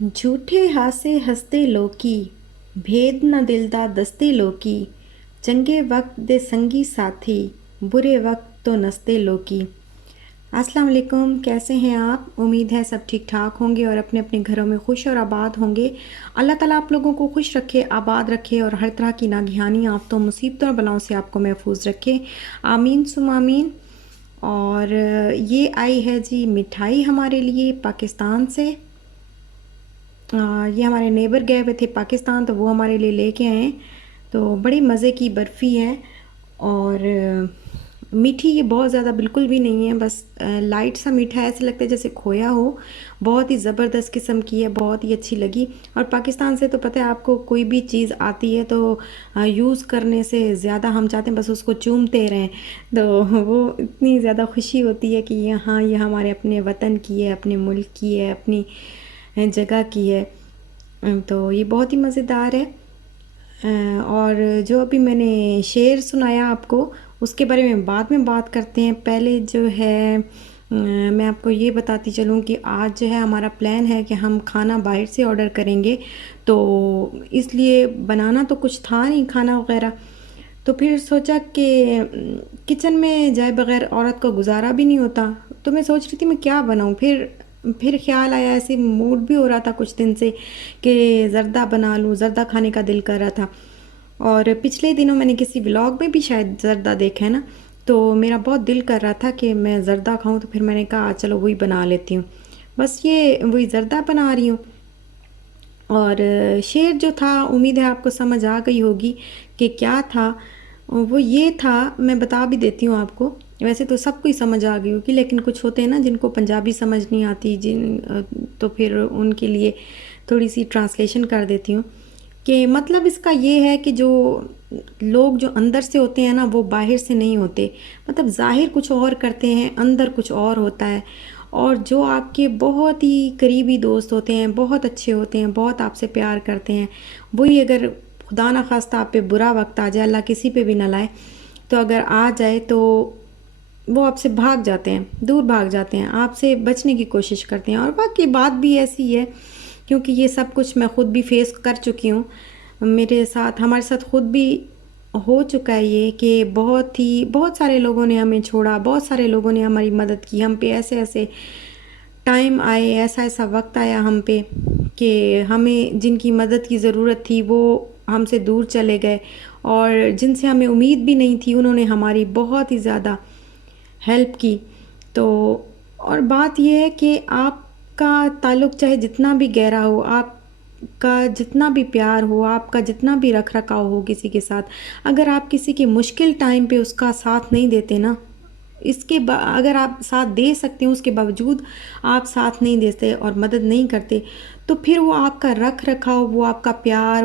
झूठे हासे हंसते लोकी, भेद न दिलदा दस्ते लोकी, चंगे वक्त दे संगी साथी, बुरे वक्त तो नसते लोकी। अस्सलाम वालेकुम, कैसे हैं आप? उम्मीद है सब ठीक ठाक होंगे और अपने अपने घरों में खुश और आबाद होंगे। अल्लाह ताला आप लोगों को खुश रखे, आबाद रखे और हर तरह की नागहानी आफतों, मुसीबतों और बलाओं से आपको महफूज रखे। आमीन सुम आमीन। और ये आई है जी मिठाई हमारे लिए पाकिस्तान से। ये हमारे नेबर गए हुए थे पाकिस्तान, तो वो हमारे लिए लेके आए हैं। तो बड़ी मज़े की बर्फ़ी है और मीठी ये बहुत ज़्यादा बिल्कुल भी नहीं है, बस लाइट सा मीठा है, ऐसे लगता है जैसे खोया हो। बहुत ही ज़बरदस्त किस्म की है, बहुत ही अच्छी लगी। और पाकिस्तान से तो पता है आपको, कोई भी चीज़ आती है तो यूज़ करने से ज़्यादा हम चाहते हैं बस उसको चूमते रहें। तो वो इतनी ज़्यादा खुशी होती है कि यहाँ ये हमारे अपने वतन की है, अपने मुल्क की है, अपनी जगह की है। तो ये बहुत ही मज़ेदार है। और जो अभी मैंने शेर सुनाया आपको, उसके बारे में बाद में बात करते हैं। पहले जो है मैं आपको ये बताती चलूँ कि आज जो है हमारा प्लान है कि हम खाना बाहर से ऑर्डर करेंगे। तो इसलिए बनाना तो कुछ था नहीं खाना वगैरह, तो फिर सोचा कि किचन में जाए बगैर औरत का गुजारा भी नहीं होता। तो मैं सोच रही थी मैं क्या बनाऊँ। फिर ख्याल आया, ऐसे मूड भी हो रहा था कुछ दिन से कि ज़र्दा बना लूँ, ज़र्दा खाने का दिल कर रहा था। और पिछले दिनों मैंने किसी व्लॉग में भी शायद ज़र्दा देखा है ना, तो मेरा बहुत दिल कर रहा था कि मैं ज़र्दा खाऊं, तो फिर मैंने कहा चलो वही बना लेती हूँ। बस ये वही ज़र्दा बना रही हूँ। और शेर जो था, उम्मीद है आपको समझ आ गई होगी कि क्या था। वो ये था, मैं बता भी देती हूँ आपको। वैसे तो सबको ही समझ आ गई होगी, लेकिन कुछ होते हैं ना जिनको पंजाबी समझ नहीं आती, तो फिर उनके लिए थोड़ी सी ट्रांसलेशन कर देती हूँ कि मतलब इसका ये है कि जो लोग जो अंदर से होते हैं ना, वो बाहर से नहीं होते। मतलब ज़ाहिर कुछ और करते हैं, अंदर कुछ और होता है। और जो आपके बहुत ही करीबी दोस्त होते हैं, बहुत अच्छे होते हैं, बहुत आपसे प्यार करते हैं, वही अगर खुदा ना खास्ता आप पे बुरा वक्त आ जाए, अल्लाह किसी पे भी ना लाए, तो अगर आ जाए तो वो आपसे भाग जाते हैं, दूर भाग जाते हैं, आपसे बचने की कोशिश करते हैं। और बाकी बात भी ऐसी है, क्योंकि ये सब कुछ मैं ख़ुद भी फेस कर चुकी हूँ। मेरे साथ, हमारे साथ ख़ुद भी हो चुका है ये कि बहुत सारे लोगों ने हमें छोड़ा, बहुत सारे लोगों ने हमारी मदद की। हम पे ऐसे ऐसे टाइम आए, ऐसा ऐसा वक्त आया हम पे कि हमें जिनकी मदद की ज़रूरत थी वो हमसे दूर चले गए, और जिनसे हमें उम्मीद भी नहीं थी उन्होंने हमारी बहुत ही ज़्यादा हेल्प की। तो और बात यह है कि आपका ताल्लुक़ चाहे जितना भी गहरा हो, आपका जितना भी प्यार हो, आपका जितना भी रख रखाव हो किसी के साथ, अगर आप किसी के मुश्किल टाइम पे उसका साथ नहीं देते ना, अगर आप साथ दे सकते हो उसके बावजूद आप साथ नहीं देते और मदद नहीं करते, तो फिर वो आपका रख रखाव, वो आपका प्यार,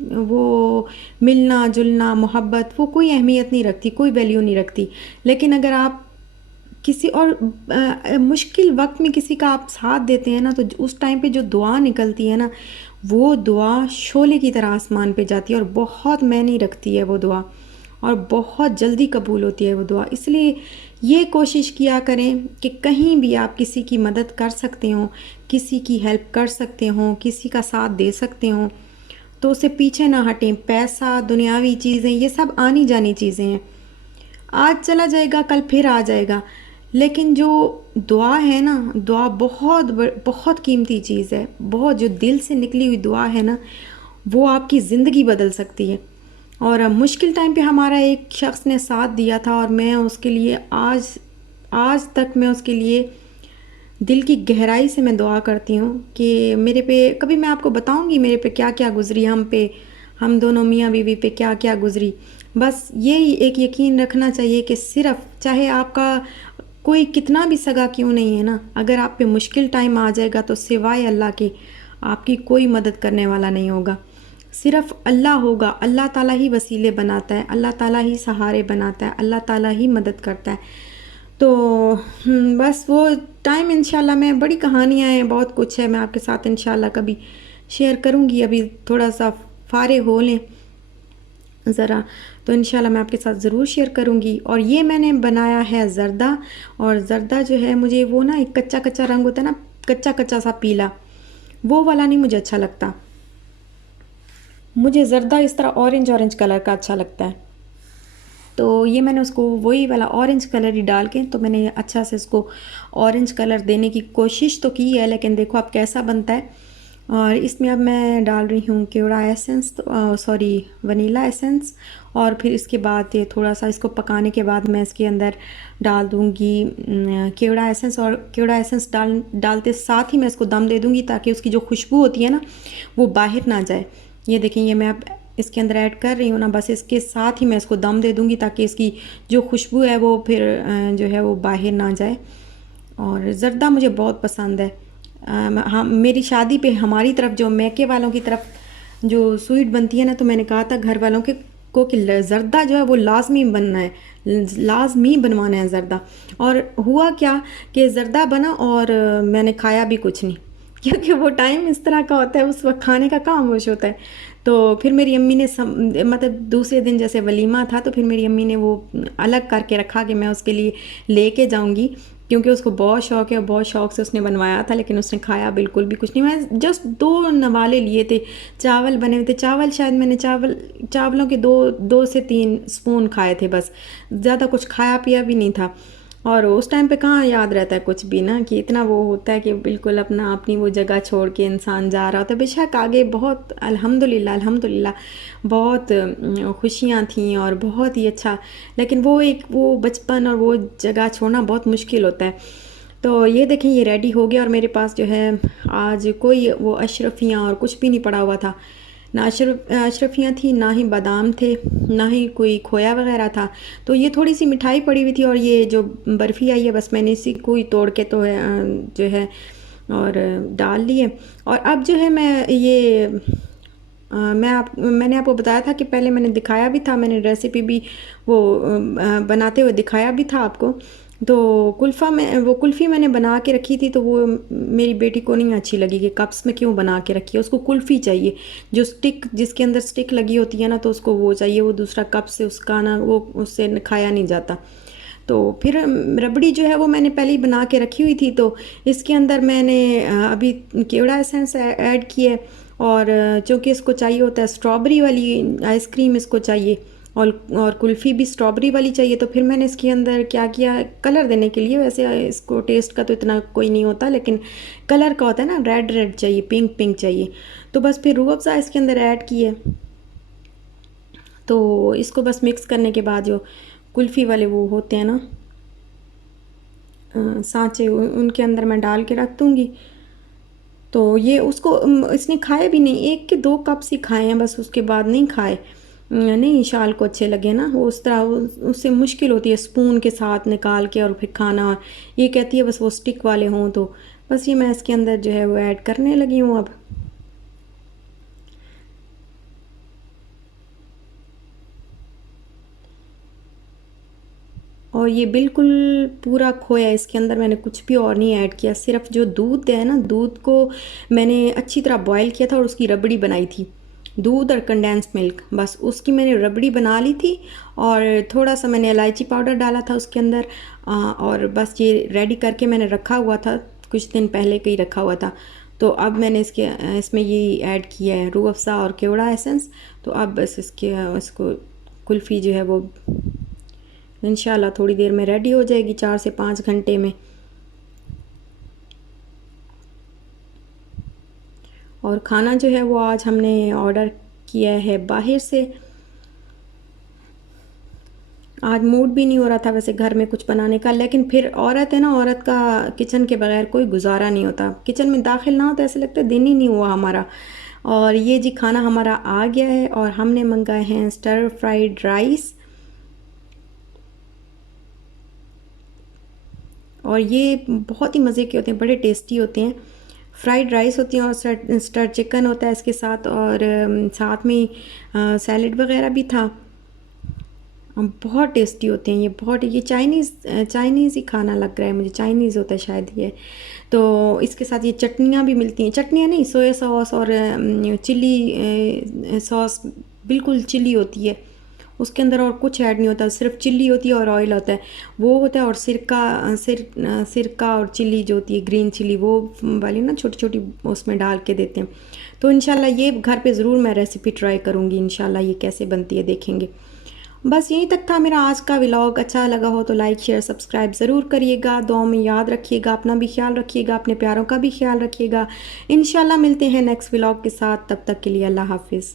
वो मिलना जुलना, मोहब्बत, वो कोई अहमियत नहीं रखती, कोई वैल्यू नहीं रखती। लेकिन अगर आप किसी और मुश्किल वक्त में किसी का आप साथ देते हैं ना, तो उस टाइम पे जो दुआ निकलती है ना, वो दुआ शोले की तरह आसमान पे जाती है और बहुत मायने रखती है वो दुआ, और बहुत जल्दी कबूल होती है वो दुआ। इसलिए ये कोशिश किया करें कि कहीं भी आप किसी की मदद कर सकते हो, किसी की हेल्प कर सकते हो, किसी का साथ दे सकते हो, तो उससे पीछे ना हटें। पैसा, दुनियावी चीज़ें, ये सब आनी जानी चीज़ें हैं, आज चला जाएगा कल फिर आ जाएगा। लेकिन जो दुआ है ना, दुआ बहुत कीमती चीज़ है। बहुत, जो दिल से निकली हुई दुआ है ना, वो आपकी ज़िंदगी बदल सकती है। और मुश्किल टाइम पे हमारा एक शख्स ने साथ दिया था, और मैं उसके लिए आज आज तक मैं उसके लिए दिल की गहराई से मैं दुआ करती हूँ कि मेरे पे, कभी मैं आपको बताऊँगी मेरे पे क्या क्या गुज़री, हम दोनों मियाँ बीवी पे क्या क्या गुज़री। बस यही एक यकीन रखना चाहिए कि सिर्फ़, चाहे आपका कोई कितना भी सगा क्यों नहीं है ना, अगर आप पे मुश्किल टाइम आ जाएगा तो सिवाय अल्लाह के आपकी कोई मदद करने वाला नहीं होगा। सिर्फ़ अल्लाह होगा। अल्लाह ताला ही वसीले बनाता है, अल्लाह ताला ही सहारे बनाता है, अल्लाह ताला ही मदद करता है। तो बस वो टाइम, इंशाल्लाह, मैं बड़ी कहानियाँ हैं, बहुत कुछ है, मैं आपके साथ इंशाल्लाह कभी शेयर करूँगी। अभी थोड़ा सा फारे हो लें ज़रा, तो इंशाल्लाह मैं आपके साथ ज़रूर शेयर करूँगी। और ये मैंने बनाया है ज़र्दा, और ज़र्दा जो है, मुझे वो ना एक कच्चा कच्चा रंग होता है ना, कच्चा कच्चा सा पीला, वो वाला नहीं मुझे अच्छा लगता। मुझे ज़र्दा इस तरह ऑरेंज ऑरेंज कलर का अच्छा लगता है। तो ये मैंने उसको वही वाला ऑरेंज कलर ही डाल के, तो मैंने अच्छा से इसको ऑरेंज कलर देने की कोशिश तो की है, लेकिन देखो अब कैसा बनता है। और इसमें अब मैं डाल रही हूँ केवड़ा एसेंस, सॉरी वनीला एसेंस। और फिर इसके बाद ये थोड़ा सा इसको पकाने के बाद मैं इसके अंदर डाल दूँगी केवड़ा एसेंस। और केवड़ा एसेंस डालते साथ ही मैं इसको दम दे दूँगी, ताकि उसकी जो खुशबू होती है ना वो बाहर ना जाए। ये देखें, ये मैं अब इसके अंदर ऐड कर रही हूँ ना, बस इसके साथ ही मैं इसको दम दे दूँगी, ताकि इसकी जो खुशबू है वो फिर जो है वो बाहर ना जाए। और ज़र्दा मुझे बहुत पसंद है। हाँ, मेरी शादी पे हमारी तरफ जो मैके वालों की तरफ जो स्वीट बनती है ना, तो मैंने कहा था घर वालों के को कि ज़र्दा जो है वो लाजमी बनना है, लाजमी बनवाना है ज़र्दा। और हुआ क्या कि ज़र्दा बना और मैंने खाया भी कुछ नहीं, क्योंकि वो टाइम इस तरह का होता है, उस वक्त खाने का काम होश होता है। तो फिर मेरी अम्मी ने मतलब दूसरे दिन जैसे वलीमा था, तो फिर मेरी अम्मी ने वो अलग करके रखा कि मैं उसके लिए लेके जाऊंगी, क्योंकि उसको बहुत शौक़ है और बहुत शौक़ से उसने बनवाया था। लेकिन उसने खाया बिल्कुल भी कुछ नहीं। मैं जस्ट 2 नवाले लिए थे, चावल बने हुए थे। चावल शायद मैंने चावलों के 2 से 3 स्पून खाए थे बस, ज़्यादा कुछ खाया पिया भी नहीं था। और उस टाइम पे कहाँ याद रहता है कुछ भी ना, कि इतना वो होता है कि बिल्कुल अपनी वो जगह छोड़ के इंसान जा रहा होता है। बेशक आगे बहुत अल्हम्दुलिल्लाह अल्हम्दुलिल्लाह बहुत खुशियाँ थीं और बहुत ही अच्छा, लेकिन वो बचपन और वो जगह छोड़ना बहुत मुश्किल होता है। तो ये देखें, ये रेडी हो गया और मेरे पास जो है आज कोई वो अशरफियाँ और कुछ भी नहीं पड़ा हुआ था। ना अशरफियाँ थी, ना ही बादाम थे, ना ही कोई खोया वगैरह था। तो ये थोड़ी सी मिठाई पड़ी हुई थी और ये जो बर्फ़ी आई है, बस मैंने इसी को ही तोड़ के तो है जो है और डाल लिए। और अब जो है मैं ये मैंने आपको बताया था कि पहले मैंने दिखाया भी था, मैंने रेसिपी भी वो बनाते हुए दिखाया भी था आपको। तो कुल्फ़ी मैंने बना के रखी थी, तो वो मेरी बेटी को नहीं अच्छी लगी कि कप्स में क्यों बना के रखी है, उसको कुल्फ़ी चाहिए जो स्टिक, जिसके अंदर स्टिक लगी होती है ना, तो उसको वो चाहिए। वो दूसरा कप से उसका ना वो उससे खाया नहीं जाता। तो फिर रबड़ी जो है वो मैंने पहले ही बना के रखी हुई थी, तो इसके अंदर मैंने अभी केवड़ा एसेंस ऐड किया है। और चूँकि इसको चाहिए होता है स्ट्रॉबेरी वाली आइसक्रीम, इसको चाहिए और कुल्फ़ी भी स्ट्रॉबेरी वाली चाहिए। तो फिर मैंने इसके अंदर क्या किया, कलर देने के लिए, वैसे इसको टेस्ट का तो इतना कोई नहीं होता, लेकिन कलर का होता है ना, रेड रेड चाहिए, पिंक पिंक चाहिए। तो बस फिर रूह अफ़ज़ा इसके अंदर ऐड की है। तो इसको बस मिक्स करने के बाद जो कुल्फ़ी वाले वो होते हैं ना सांचे, उनके अंदर मैं डाल के रख दूँगी। तो ये उसको इसने खाए भी नहीं, 1 के 2 कप्स ही खाए हैं बस, उसके बाद नहीं खाए। नहीं शाल को अच्छे लगे ना, वो उस तरह उससे मुश्किल होती है स्पून के साथ निकाल के और फिर खाना। और ये कहती है बस वो स्टिक वाले हों। तो बस ये मैं इसके अंदर जो है वो ऐड करने लगी हूँ अब। और ये बिल्कुल पूरा खोया, इसके अंदर मैंने कुछ भी और नहीं ऐड किया, सिर्फ जो दूध है ना, दूध को मैंने अच्छी तरह बॉयल किया था और उसकी रबड़ी बनाई थी। दूध और कंडेंस मिल्क, बस उसकी मैंने रबड़ी बना ली थी। और थोड़ा सा मैंने इलायची पाउडर डाला था उसके अंदर। और बस ये रेडी करके मैंने रखा हुआ था, कुछ दिन पहले का ही रखा हुआ था। तो अब मैंने इसमें ये ऐड किया है रूह अफ़ज़ा और केवड़ा एसेंस। तो अब बस इसको कुल्फ़ी जो है वो इंशाल्लाह थोड़ी देर में रेडी हो जाएगी, 4 से 5 घंटे में। और खाना जो है वो आज हमने ऑर्डर किया है बाहर से। आज मूड भी नहीं हो रहा था वैसे घर में कुछ बनाने का, लेकिन फिर औरत है ना, औरत का किचन के बगैर कोई गुजारा नहीं होता। किचन में दाखिल ना हो तो ऐसे लगता है दिन ही नहीं हुआ हमारा। और ये जी खाना हमारा आ गया है और हमने मंगाए हैं स्टर फ्राइड राइस। और ये बहुत ही मज़े के होते हैं, बड़े टेस्टी होते हैं। फ्राइड राइस होती हैं और स्टर चिकन होता है इसके साथ। और साथ में सैलेड वगैरह भी था। बहुत टेस्टी होते हैं ये, बहुत। ये चाइनीज़ ही खाना लग रहा है मुझे, चाइनीज़ होता है शायद ये। तो इसके साथ ये चटनियाँ भी मिलती हैं, चटनियाँ नहीं, सोया सॉस और चिली सॉस, बिल्कुल चिली होती है। उसके अंदर और कुछ ऐड नहीं होता, सिर्फ चिल्ली होती है और ऑयल होता है, वो होता है। और सिरका और चिल्ली जो होती है ग्रीन चिल्ली वो वाली ना छोटी छोटी उसमें डाल के देते हैं। तो इंशाल्लाह ये घर पे ज़रूर मैं रेसिपी ट्राई करूँगी, इंशाल्लाह ये कैसे बनती है देखेंगे। बस यहीं तक था मेरा आज का व्लॉग। अच्छा लगा हो तो लाइक शेयर सब्सक्राइब ज़रूर करिएगा, दुआओं में याद रखिएगा, अपना भी ख्याल रखिएगा, अपने प्यारों का भी ख्याल रखिएगा। इंशाल्लाह मिलते हैं नेक्स्ट व्लॉग के साथ, तब तक के लिए अल्लाह हाफिज़।